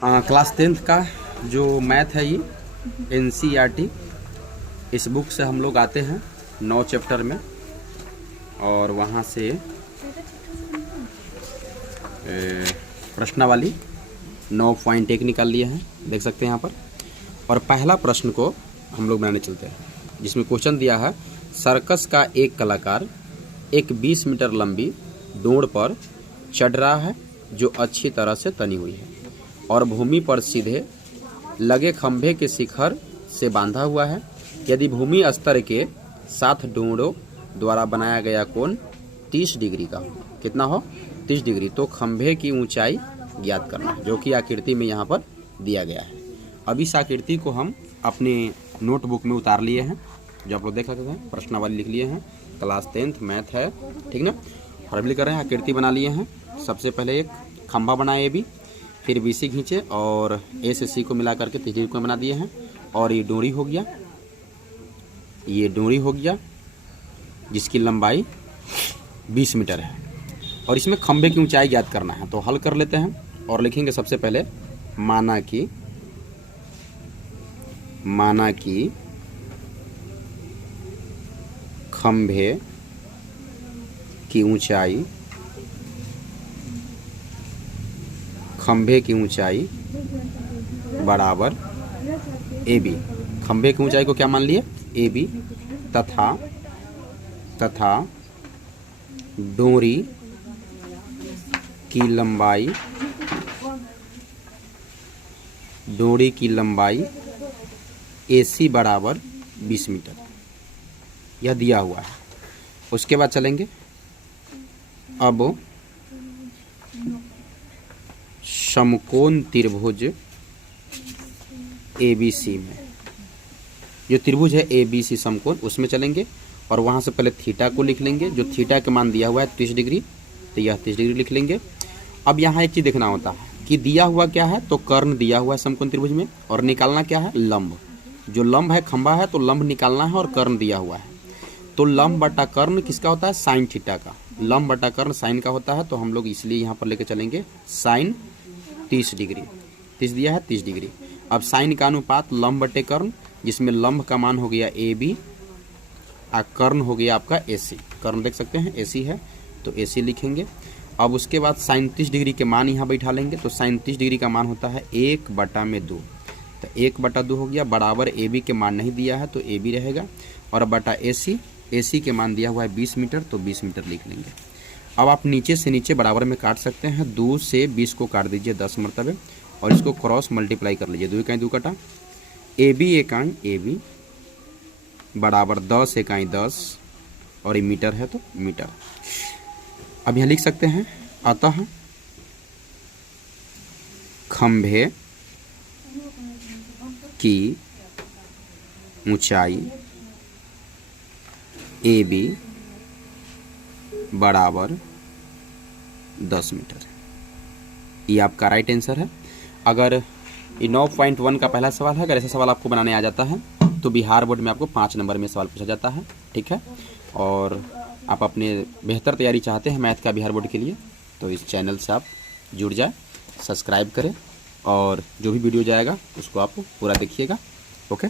Class 10th का जो math है ये NCERT इस बुक से हम लोग आते हैं 9 चैप्टर में और वहाँ से प्रश्नावली 9.1 निकाल लिए हैं, देख सकते हैं यहाँ पर। और पहला प्रश्न को हम लोग बनाने चलते हैं, जिसमें क्वेश्चन दिया है सर्कस का एक कलाकार एक 20 मीटर लंबी डोर पर चढ़ रहा है जो अच्छी तरह से तनी हुई है और भूमि पर सीधे लगे खंभे के शिखर से बांधा हुआ है। यदि भूमि स्तर के 7 डोरों द्वारा बनाया गया कोण 30 डिग्री का हो, कितना हो 30 डिग्री, तो खंभे की ऊंचाई ज्ञात करना है, जो कि आकृति में यहाँ पर दिया गया है। अब इस आकृति को हम अपने नोटबुक में उतार लिए हैं, जो आप लोग देख सकते हैं। प्रश्नावली लिख लिए हैं, क्लास 10th मैथ है, ठीक ना। फॉर्मूले कर रहे हैं, आकृति बना लिए हैं। सबसे पहले एक खंभा बनाए भी, फिर BC खींचे और A से C को मिला करके 30 डिग्री को बना दिए हैं। और ये डोरी हो गया, ये डोरी हो गया जिसकी लंबाई 20 मीटर है और इसमें खंभे की ऊंचाई ज्ञात करना है। तो हल कर लेते हैं और लिखेंगे सबसे पहले माना कि खंभे की ऊंचाई बराबर AB। खंभे की ऊंचाई को क्या मान लिए AB तथा डोरी की लंबाई AC बराबर 20 मीटर, यह दिया हुआ है। उसके बाद चलेंगे अब समकोण त्रिभुज ABC में, जो त्रिभुज है ABC समकोण, उसमें चलेंगे और वहाँ से पहले थीटा को लिख लेंगे। जो थीटा का मान दिया हुआ है 30 डिग्री, तो यह 30 डिग्री लिख लेंगे। अब यहाँ एक चीज़ देखना होता है कि दिया हुआ क्या है, तो कर्ण दिया हुआ है समकोण त्रिभुज में, और निकालना क्या है लंब। जो लंब है खंभा है तो लंब निकालना है, और कर्ण दिया हुआ है तो लंब बटा कर्ण किसका होता है, साइन थीटा का। लंब बटा कर्ण साइन का होता है, तो हम लोग इसलिए यहाँ पर लेके चलेंगे साइन 30 डिग्री। 30 दिया है 30 डिग्री। अब साइन का अनुपात लंब बटे कर्ण, जिसमें लंब का मान हो गया AB और कर्ण हो गया आपका AC। कर्ण देख सकते हैं AC है तो AC लिखेंगे। अब उसके बाद साइन 30 डिग्री के मान यहाँ बैठा लेंगे, तो साइन 30 डिग्री का मान होता है 1/2, तो 1/2 हो गया, बराबर AB के मान नहीं दिया है तो AB रहेगा, और बटा AC के मान दिया हुआ है 20 मीटर, तो 20 मीटर लिख लेंगे। अब आप नीचे से नीचे बराबर में काट सकते हैं, 2 से 20 को काट दीजिए 10 मरतबे और इसको क्रॉस मल्टीप्लाई कर लीजिए। 2 इकाई 2 कटा, AB इकाई AB बराबर 10 इकाई 10, और ये मीटर है तो मीटर। अब यहाँ लिख सकते हैं अतः खंभे की ऊंचाई AB बराबर 10 मीटर। ये आपका राइट आंसर है। अगर ये 9.1 का पहला सवाल है, अगर ऐसा सवाल आपको बनाने आ जाता है तो बिहार बोर्ड में आपको 5 नंबर में सवाल पूछा जाता है, ठीक है। और आप अपने बेहतर तैयारी चाहते हैं मैथ का बिहार बोर्ड के लिए, तो इस चैनल से आप जुड़ जाए, सब्सक्राइब करें और जो भी वीडियो जाएगा उसको आप पूरा देखिएगा। ओके।